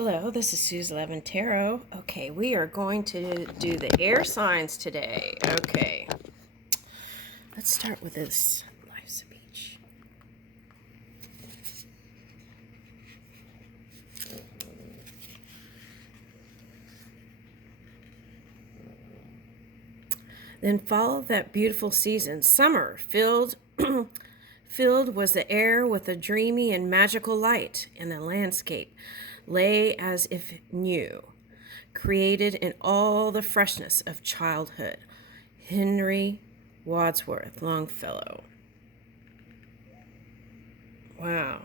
Hello, this is Suze 11 Tarot. Okay, we are going to do the air signs today. Okay, let's start with this. Life's a beach. Then follow that beautiful season, summer, filled was the air with a dreamy and magical light, and the landscape lay as if new, created in all the freshness of childhood. Henry Wadsworth Longfellow. Wow.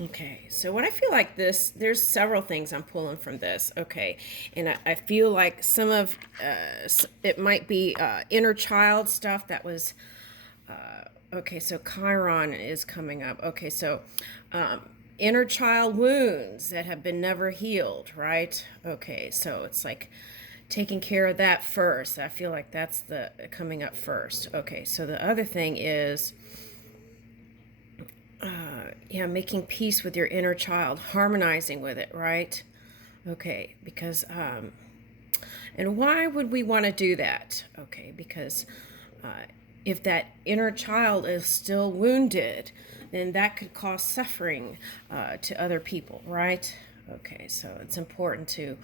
Okay, so what I feel like this, there's several things I'm pulling from this. Okay, and I feel like some of it might be inner child stuff that was, okay, so Chiron is coming up. Okay, so inner child wounds that have been never healed, right? Okay, so it's like taking care of that first. I feel like that's the coming up first. Okay, so the other thing is, making peace with your inner child, harmonizing with it, right? Okay, because, and why would we want to do that? Okay, because if that inner child is still wounded, then that could cause suffering to other people, right? Okay, so it's important to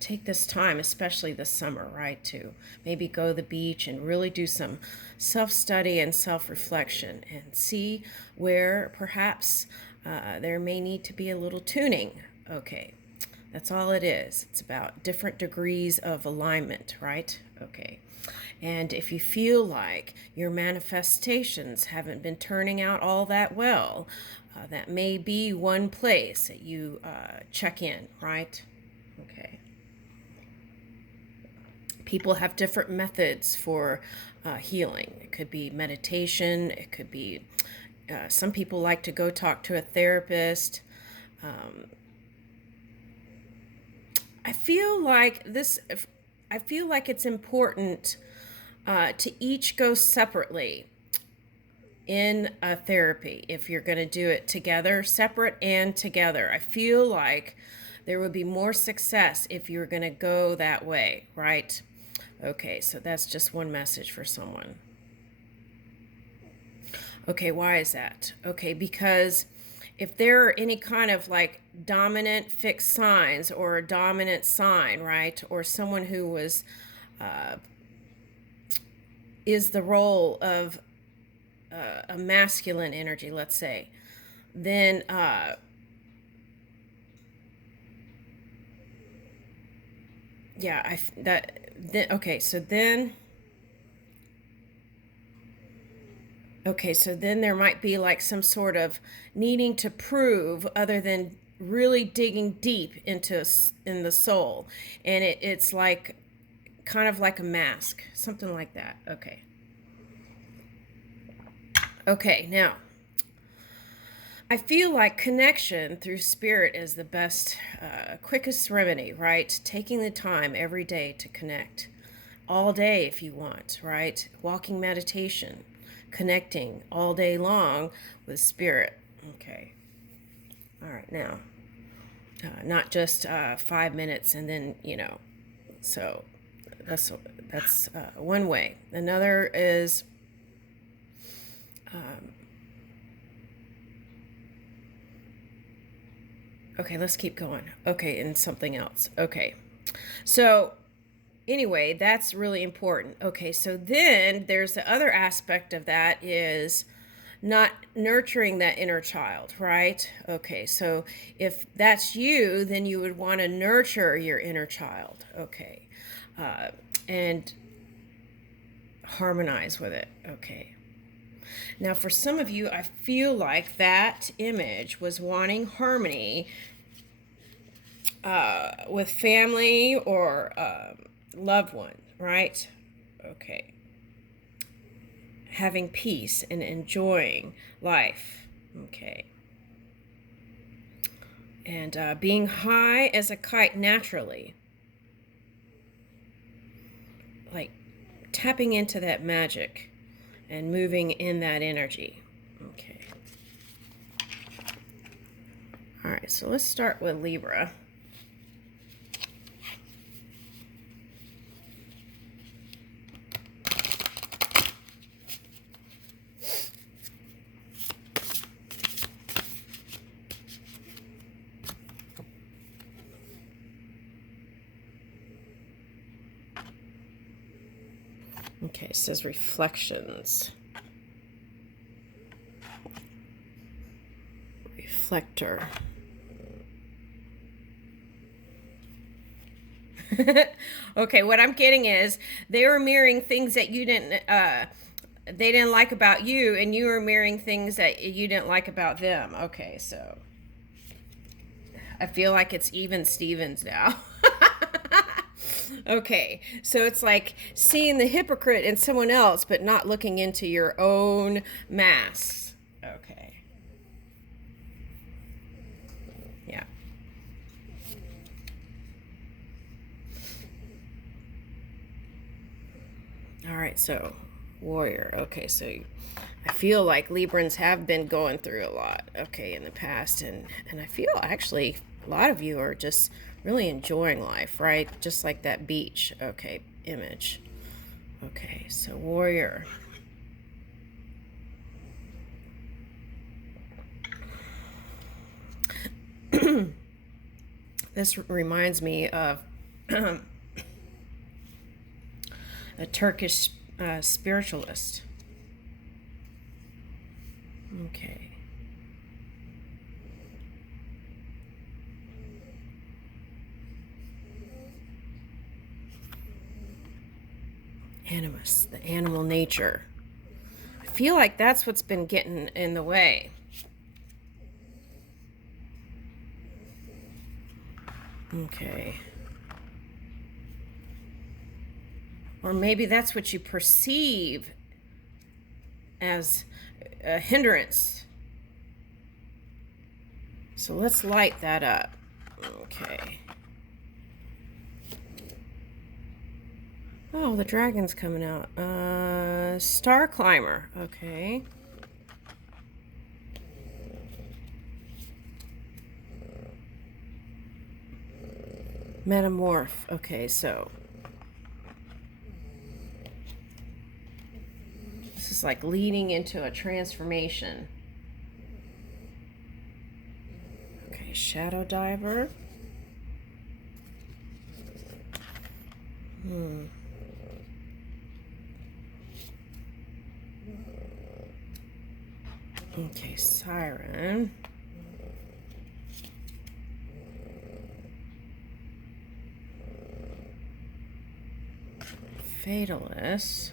take this time, especially this summer, right, to maybe go to the beach and really do some self-study and self-reflection and see where perhaps there may need to be a little tuning. Okay, that's all it is. It's about different degrees of alignment, right? Okay. And if you feel like your manifestations haven't been turning out all that well, that may be one place that you check in, right? Okay. People have different methods for healing. It could be meditation. It could be, some people like to go talk to a therapist. I feel like it's important to each go separately in a therapy. If you're going to do it together, separate and together, I feel like there would be more success if you're going to go that way, right? Okay, so that's just one message for someone. Okay, why is that? Okay, because if there are any kind of like dominant fixed signs or a dominant sign, right, or someone who was is the role of a masculine energy, let's say, then okay, so then there might be like some sort of needing to prove other than really digging deep in the soul, and it's like kind of like a mask, something like that. Okay, now I feel like connection through spirit is the best, quickest remedy, right? Taking the time every day to connect, all day if you want, right? Walking meditation, connecting all day long with spirit. Okay. All right, now, not just 5 minutes and then, so that's one way. Another is okay, let's keep going. Okay, and something else. Okay, so anyway, that's really important. Okay, so then there's the other aspect of that is not nurturing that inner child, right? Okay, so if that's you, then you would want to nurture your inner child. Okay, and harmonize with it. Okay. Now, for some of you, I feel like that image was wanting harmony with family or loved one, right? Okay. Having peace and enjoying life. Okay. And being high as a kite naturally. Like tapping into that magic and moving in that energy. Okay. All right, so let's start with Libra. Okay, it says reflections. Reflector. Okay, what I'm getting is they were mirroring things that you didn't they didn't like about you, and you were mirroring things that you didn't like about them. Okay, so I feel like it's even Stevens now. Okay, so it's like seeing the hypocrite in someone else, but not looking into your own masks. Okay. Yeah. All right, so warrior. Okay, so I feel like Librans have been going through a lot, okay, in the past, and I feel actually a lot of you are just really enjoying life, right? Just like that beach, okay, image. Okay, so warrior. This reminds me of a Turkish spiritualist. Okay. Animus, the animal nature. I feel like that's what's been getting in the way. Okay. Or maybe that's what you perceive as a hindrance. So let's light that up. Okay. Oh, the dragon's coming out. Star climber. Okay. Metamorph. Okay, so this is like leading into a transformation. Okay, shadow diver. Okay, siren. Fatalist.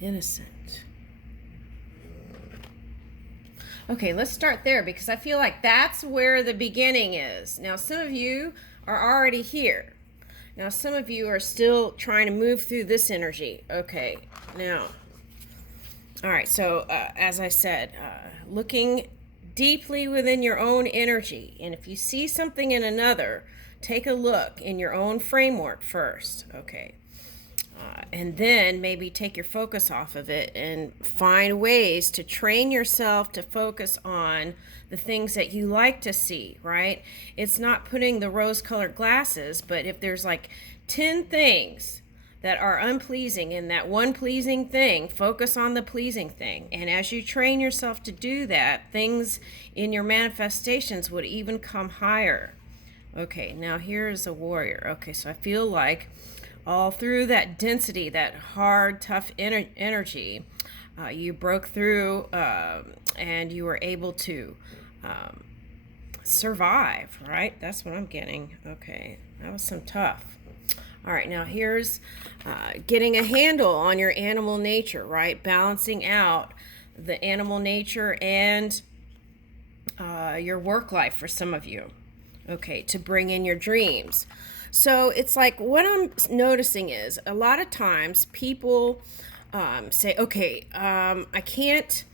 Innocent. Okay, let's start there because I feel like that's where the beginning is. Now, some of you are already here. Now, some of you are still trying to move through this energy. Okay, now, all right, so as I said, looking deeply within your own energy. And if you see something in another, take a look in your own framework first. Okay. And then maybe take your focus off of it and find ways to train yourself to focus on the things that you like to see, right? It's not putting the rose-colored glasses, but if there's like 10 things that are unpleasing in that one pleasing thing, focus on the pleasing thing. And as you train yourself to do that, things in your manifestations would even come higher. Okay, now here's a warrior. Okay, so I feel like all through that density, that hard, tough energy, you broke through and you were able to survive, right? That's what I'm getting. Okay, that was some tough. All right, now here's getting a handle on your animal nature, right? Balancing out the animal nature and your work life for some of you. Okay, to bring in your dreams. So it's like what I'm noticing is a lot of times people say, okay, I can't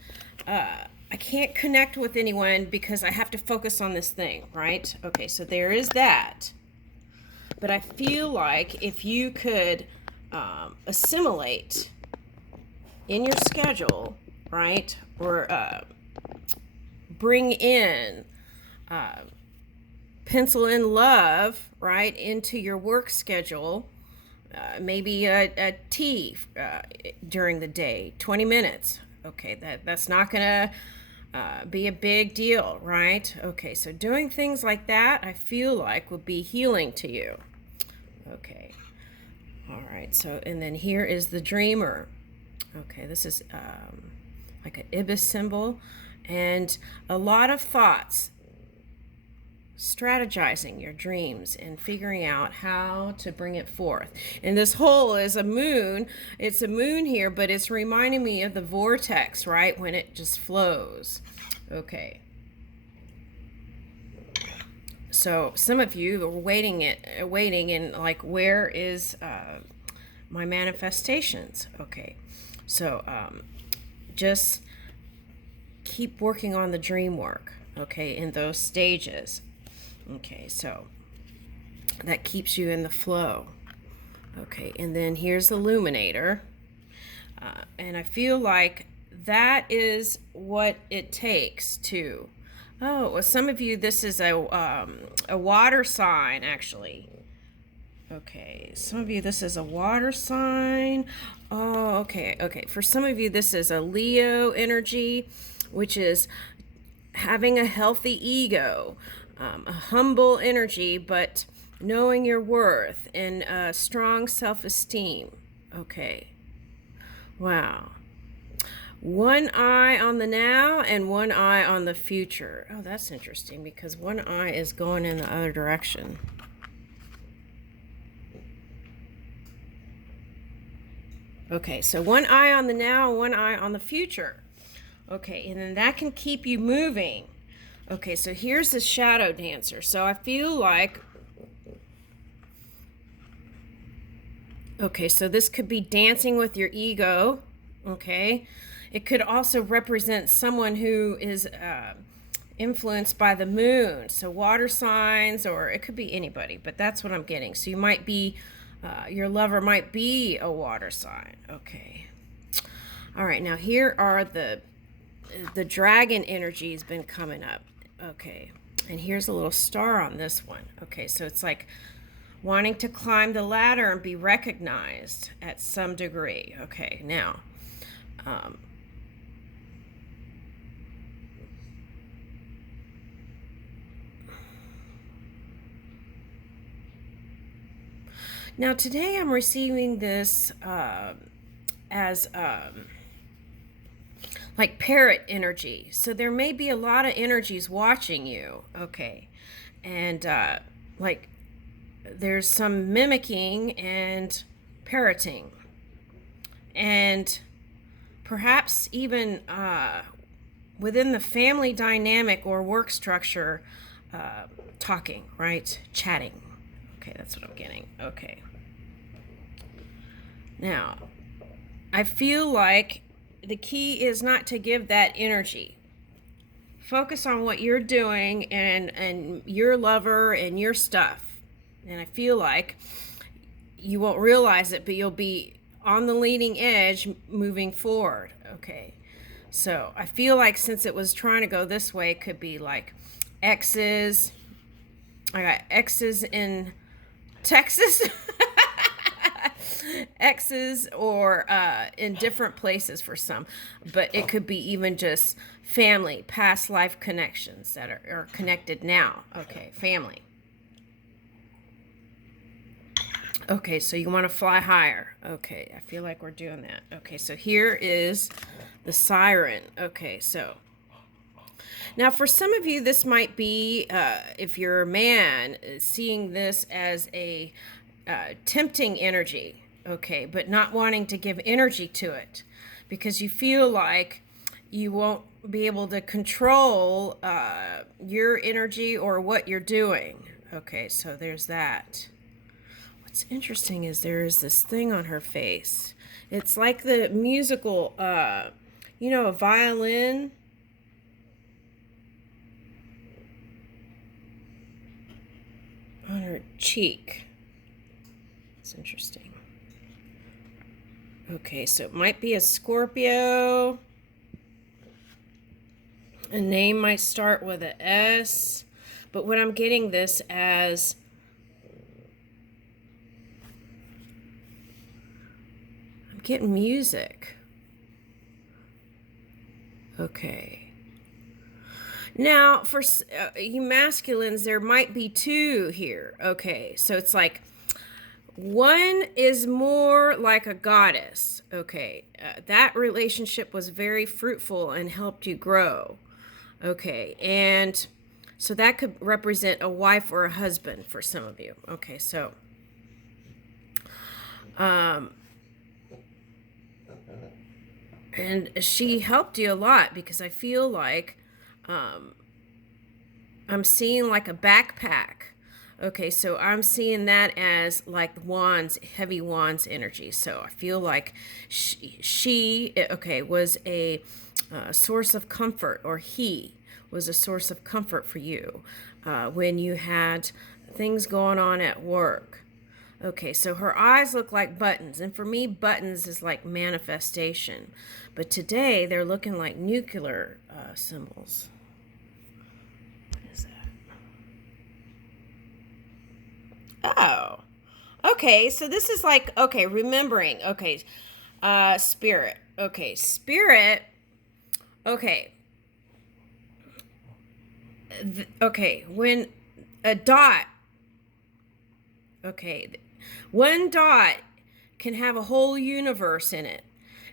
connect with anyone because I have to focus on this thing, right? Okay, so there is that. But I feel like if you could assimilate in your schedule, right? Or bring in, pencil in love, right, into your work schedule. Maybe a tea during the day, 20 minutes. Okay, that's not going to be a big deal, right? Okay, so doing things like that, I feel like would be healing to you. Okay, all right, so, and then here is the dreamer. Okay, this is like an ibis symbol, and a lot of thoughts, strategizing your dreams and figuring out how to bring it forth. And this hole is a moon. It's a moon here, but it's reminding me of the vortex, right? When it just flows. Okay. So some of you are waiting and like, where is my manifestations? Okay. So just keep working on the dream work, okay, in those stages. Okay, so that keeps you in the flow. Okay, and then here's the illuminator. And I feel like that is what it takes to... Oh, well, some of you, this is a water sign, actually. Okay, some of you, this is a water sign. Oh, okay. For some of you, this is a Leo energy, which is having a healthy ego, a humble energy, but knowing your worth and strong self-esteem. Okay. Wow. One eye on the now and one eye on the future. Oh, that's interesting, because one eye is going in the other direction. Okay, so one eye on the now, one eye on the future. Okay, and then that can keep you moving. Okay, so here's the shadow dancer. So I feel like... Okay, so this could be dancing with your ego. Okay, it could also represent someone who is influenced by the moon. So water signs, or it could be anybody, but that's what I'm getting. So you might be... your lover might be a water sign. Okay. All right, now here are the dragon energy has been coming up. Okay, and here's a little star on this one. Okay, so it's like wanting to climb the ladder and be recognized at some degree. Okay, now today I'm receiving this as like parrot energy. So there may be a lot of energies watching you. Okay, and like there's some mimicking and parroting, and perhaps even within the family dynamic or work structure, talking, right? Chatting. Okay, that's what I'm getting. Okay. Now, I feel like the key is not to give that energy. Focus on what you're doing and your lover and your stuff. And I feel like you won't realize it, but you'll be on the leading edge moving forward. Okay. So I feel like since it was trying to go this way, it could be like exes. I got exes in Texas. Exes, or in different places for some, but it could be even just family, past life connections that are connected now. Okay, family. Okay, so you want to fly higher. Okay, I feel like we're doing that. Okay, so here is the siren. Okay, so now for some of you, this might be, if you're a man, seeing this as a tempting energy. Okay, but not wanting to give energy to it because you feel like you won't be able to control your energy or what you're doing. Okay, so there's that. What's interesting is there is this thing on her face. It's like the musical, a violin. On her cheek. It's interesting. Okay, so it might be a Scorpio. A name might start with a S, but what I'm getting this as, I'm getting music. Okay. Now, for you masculines, there might be two here. Okay, so it's like one is more like a goddess. Okay, that relationship was very fruitful and helped you grow. Okay, and so that could represent a wife or a husband for some of you. Okay, so and she helped you a lot because I feel like I'm seeing like a backpack. Okay, so I'm seeing that as like wands, heavy wands energy. So I feel like she okay, was a source of comfort, or he was a source of comfort for you when you had things going on at work. Okay, so her eyes look like buttons, and for me, buttons is like manifestation. But today, they're looking like nuclear symbols. What is that? Oh, okay, so this is like, okay, remembering. Okay, spirit. Okay, spirit. Okay. Okay, when a dot, okay, one dot can have a whole universe in it,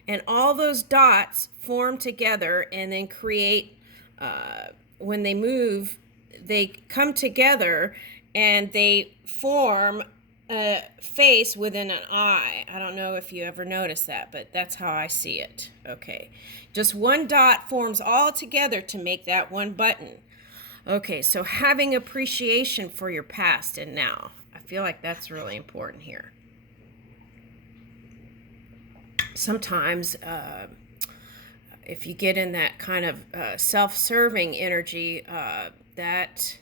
and all those dots form together and then create, when they move, they come together and they form a face within an eye. I don't know if you ever noticed that, but that's how I see it. Okay, just one dot forms all together to make that one button. Okay, so having appreciation for your past and now. I feel like that's really important here. Sometimes if you get in that kind of self-serving energy, that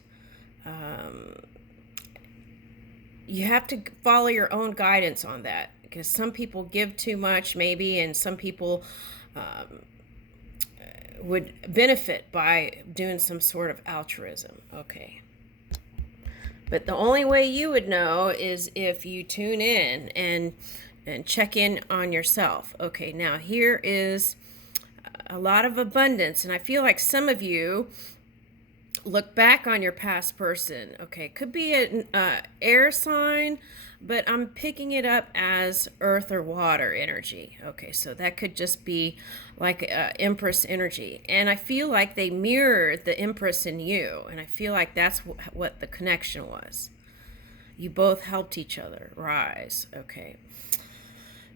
you have to follow your own guidance on that, because some people give too much maybe, and some people would benefit by doing some sort of altruism. Okay. But the only way you would know is if you tune in and check in on yourself. Okay, now here is a lot of abundance, and I feel like some of you look back on your past person. Okay, could be an air sign, but I'm picking it up as earth or water energy. Okay, so that could just be like Empress energy, and I feel like they mirrored the Empress in you, and I feel like that's what the connection was. You both helped each other rise. Okay,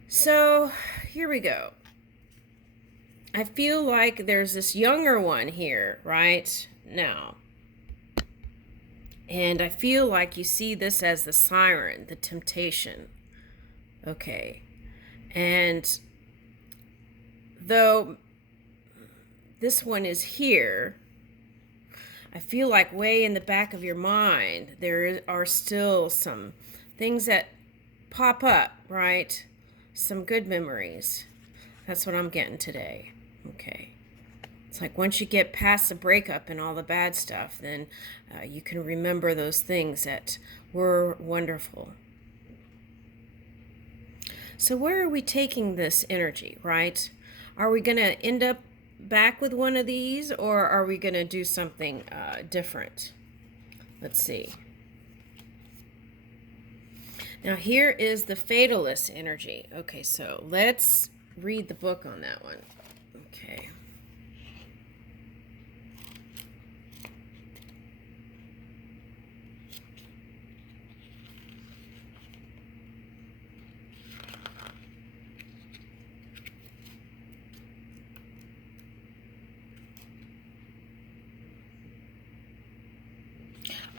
so here we go. I feel like there's this younger one here right now. And I feel like you see this as the siren, the temptation. Okay. And though this one is here, I feel like way in the back of your mind, there are still some things that pop up, right? Some good memories. That's what I'm getting today. Okay. It's like once you get past the breakup and all the bad stuff, then you can remember those things that were wonderful. So where are we taking this energy, right? Are we going to end up back with one of these, or are we going to do something different? Let's see. Now here is the fatalist energy. Okay, so let's read the book on that one. Okay.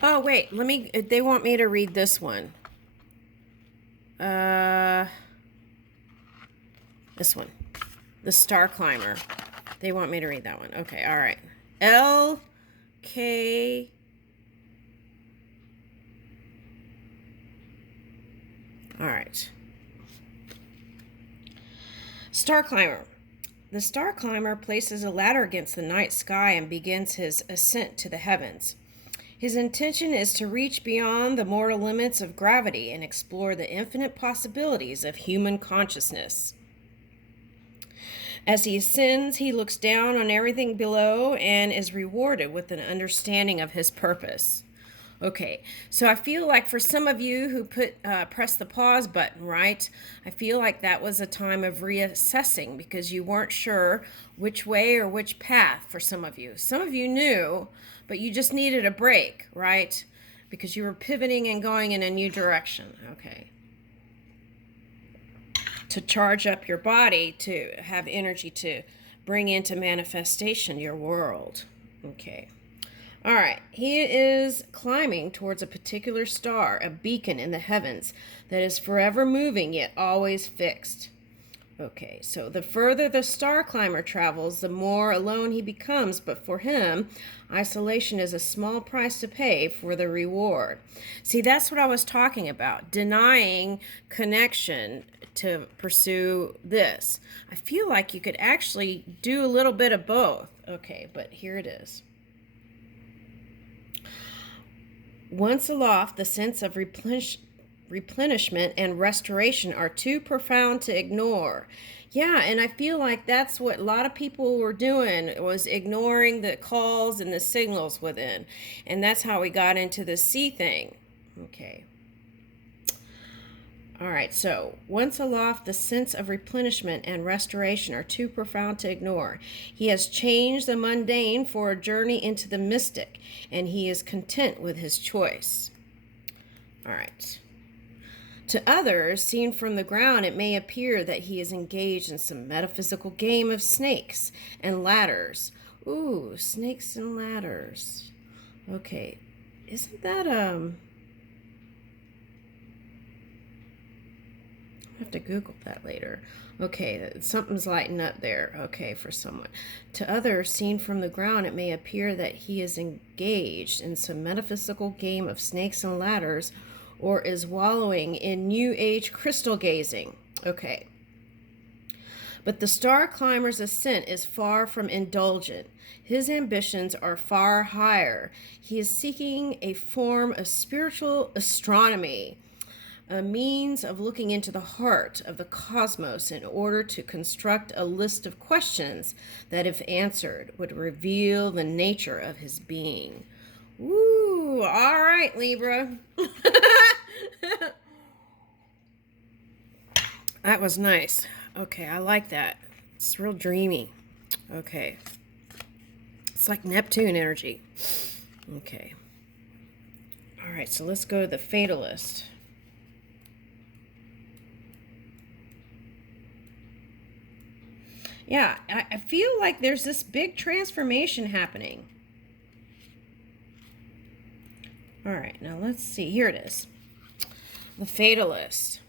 Oh, wait, they want me to read this one. This one. The Star Climber. They want me to read that one. Okay, all right. L-K... All right. Star Climber. The star climber places a ladder against the night sky and begins his ascent to the heavens. His intention is to reach beyond the mortal limits of gravity and explore the infinite possibilities of human consciousness. As he ascends, he looks down on everything below and is rewarded with an understanding of his purpose. Okay, so I feel like for some of you who press the pause button, right? I feel like that was a time of reassessing because you weren't sure which way or which path for some of you. Some of you knew, but you just needed a break, right? Because you were pivoting and going in a new direction, okay? To charge up your body, to have energy to bring into manifestation your world, okay? All right, he is climbing towards a particular star, a beacon in the heavens that is forever moving yet always fixed. Okay, so the further the star climber travels, the more alone he becomes, but for him, isolation is a small price to pay for the reward. See, that's what I was talking about, denying connection to pursue this. I feel like you could actually do a little bit of both. Okay, but here it is. Once aloft, the sense of replenishment and restoration are too profound to ignore. Yeah, and I feel like that's what a lot of people were doing, was ignoring the calls and the signals within. And that's how we got into the C thing. Okay. All right, so once aloft, the sense of replenishment and restoration are too profound to ignore. He has changed the mundane for a journey into the mystic, and he is content with his choice. All right. To others, seen from the ground, it may appear that he is engaged in some metaphysical game of snakes and ladders. Ooh, snakes and ladders. Okay, isn't that, I have to Google that later. Okay, something's lighting up there. Okay, for someone. To others, seen from the ground, it may appear that he is engaged in some metaphysical game of snakes and ladders, or is wallowing in New Age crystal gazing. Okay. But the star climber's ascent is far from indulgent. His ambitions are far higher. He is seeking a form of spiritual astronomy, a means of looking into the heart of the cosmos in order to construct a list of questions that, if answered, would reveal the nature of his being. Ooh, all right, Libra. That was nice. Okay, I like that. It's real dreamy. Okay. It's like Neptune energy. Okay. All right, so let's go to the fatalist. Yeah, I feel like there's this big transformation happening. All right, now let's see. Here it is. The fatalist.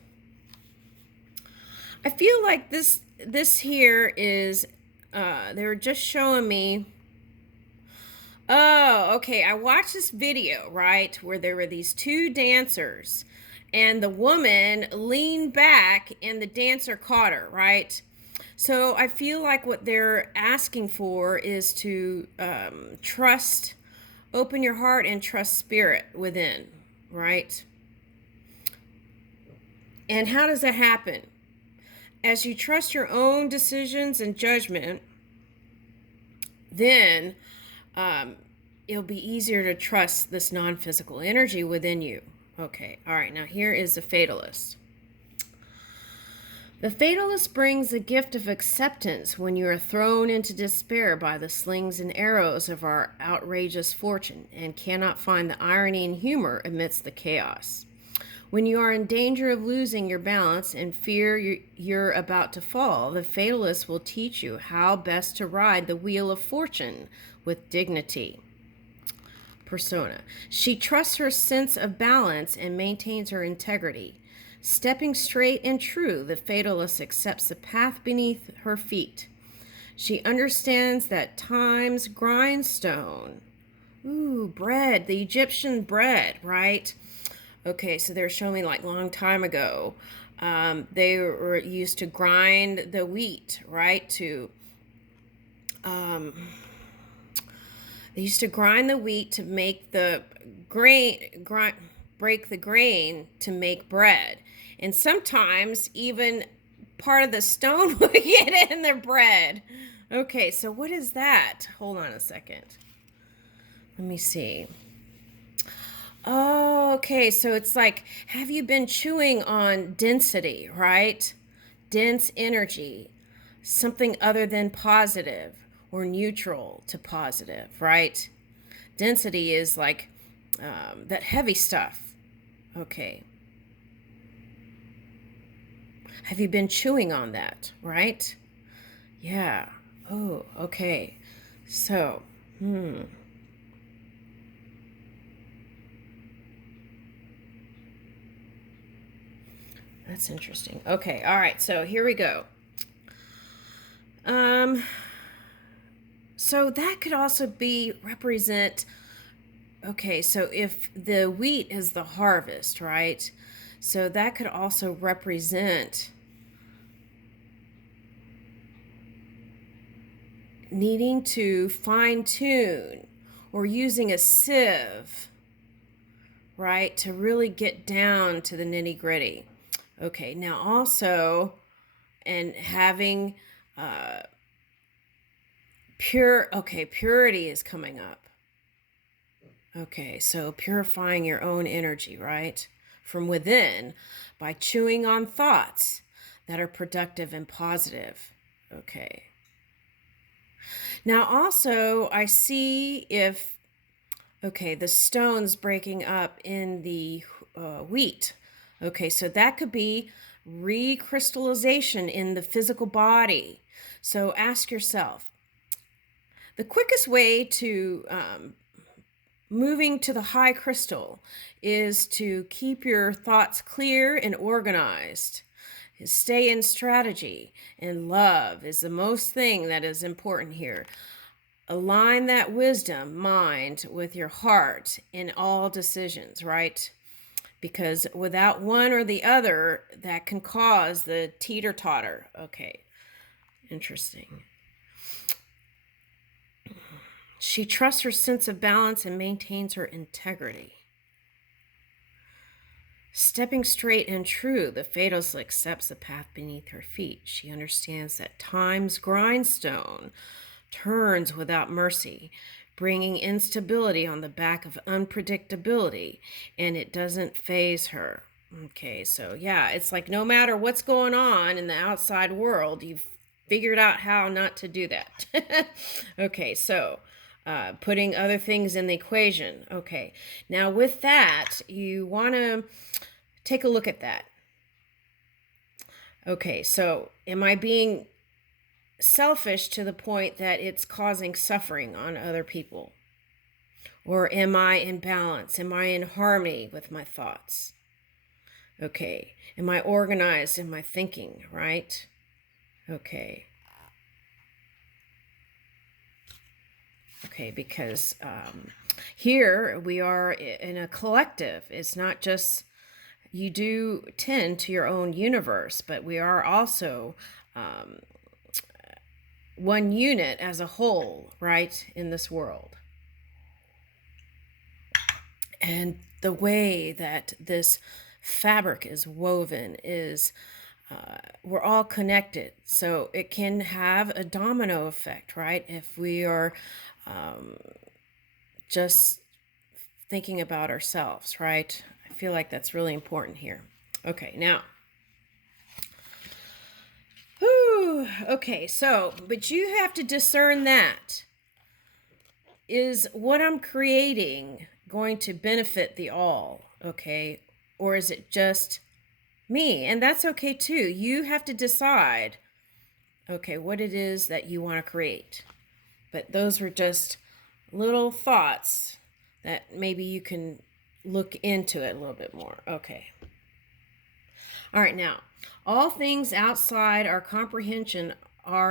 I feel like this here is, they were just showing me, oh, okay, I watched this video, right, where there were these two dancers, and the woman leaned back, and the dancer caught her, right? So I feel like what they're asking for is to trust, open your heart and trust spirit within, right? And how does that happen? As you trust your own decisions and judgment, then it'll be easier to trust this non-physical energy within you. Okay, all right, now here is the fatalist. The fatalist brings the gift of acceptance when you are thrown into despair by the slings and arrows of our outrageous fortune and cannot find the irony and humor amidst the chaos. When you are in danger of losing your balance and fear you're about to fall, the fatalist will teach you how best to ride the wheel of fortune with dignity. Persona. She trusts her sense of balance and maintains her integrity. Stepping straight and true, the fatalist accepts the path beneath her feet. She understands that time's grindstone. Ooh, bread, the Egyptian bread, right? Okay, so they're showing me like long time ago. They were used to grind the wheat, right? To They used to grind the wheat to make the break the grain to make bread. And sometimes even part of the stone would get in their bread. Okay, so what is that? Hold on a second. Let me see. Oh, okay, so it's like, have you been chewing on density, right? Dense energy, something other than positive or neutral to positive, right? Density is like that heavy stuff. Okay. Have you been chewing on that, right? Yeah. Oh, okay. So, that's interesting. Okay, all right, so here we go. So that could also be represent, okay, so if the wheat is the harvest, right? So that could also represent needing to fine tune or using a sieve, right, to really get down to the nitty gritty. Okay, now also, and having purity is coming up. Okay, so purifying your own energy, right? From within by chewing on thoughts that are productive and positive. Okay. Now also, I see if, okay, the stones breaking up in the wheat. Okay, so that could be recrystallization in the physical body. So ask yourself, the quickest way to moving to the high crystal is to keep your thoughts clear and organized. Stay in strategy, and love is the most thing that is important here. Align that wisdom mind with your heart in all decisions, right? Because without one or the other, that can cause the teeter-totter. Okay, interesting. She trusts her sense of balance and maintains her integrity. Stepping straight and true, the fatalist accepts the path beneath her feet. She understands that time's grindstone turns without mercy, bringing instability on the back of unpredictability, and it doesn't faze her. Okay, so yeah, it's like no matter what's going on in the outside world, you've figured out how not to do that. Okay, so putting other things in the equation. Okay, now with that, you want to take a look at that. Okay, so am I being selfish to the point that it's causing suffering on other people? Or am I in balance? Am I in harmony with my thoughts? Okay, am I organized in my thinking, right? Okay. Okay, because here we are in a collective. It's not just you do tend to your own universe, but we are also one unit as a whole, right, in this world. And the way that this fabric is woven is we're all connected. So it can have a domino effect, right? If we are just thinking about ourselves, right? I feel like that's really important here. Okay, now. Whew, okay, so, but you have to discern that. Is what I'm creating going to benefit the all, okay? Or is it just me? And that's okay too. You have to decide, okay, what it is that you want to create. But those were just little thoughts that maybe you can look into it a little bit more. Okay. All right, now, all things outside our comprehension are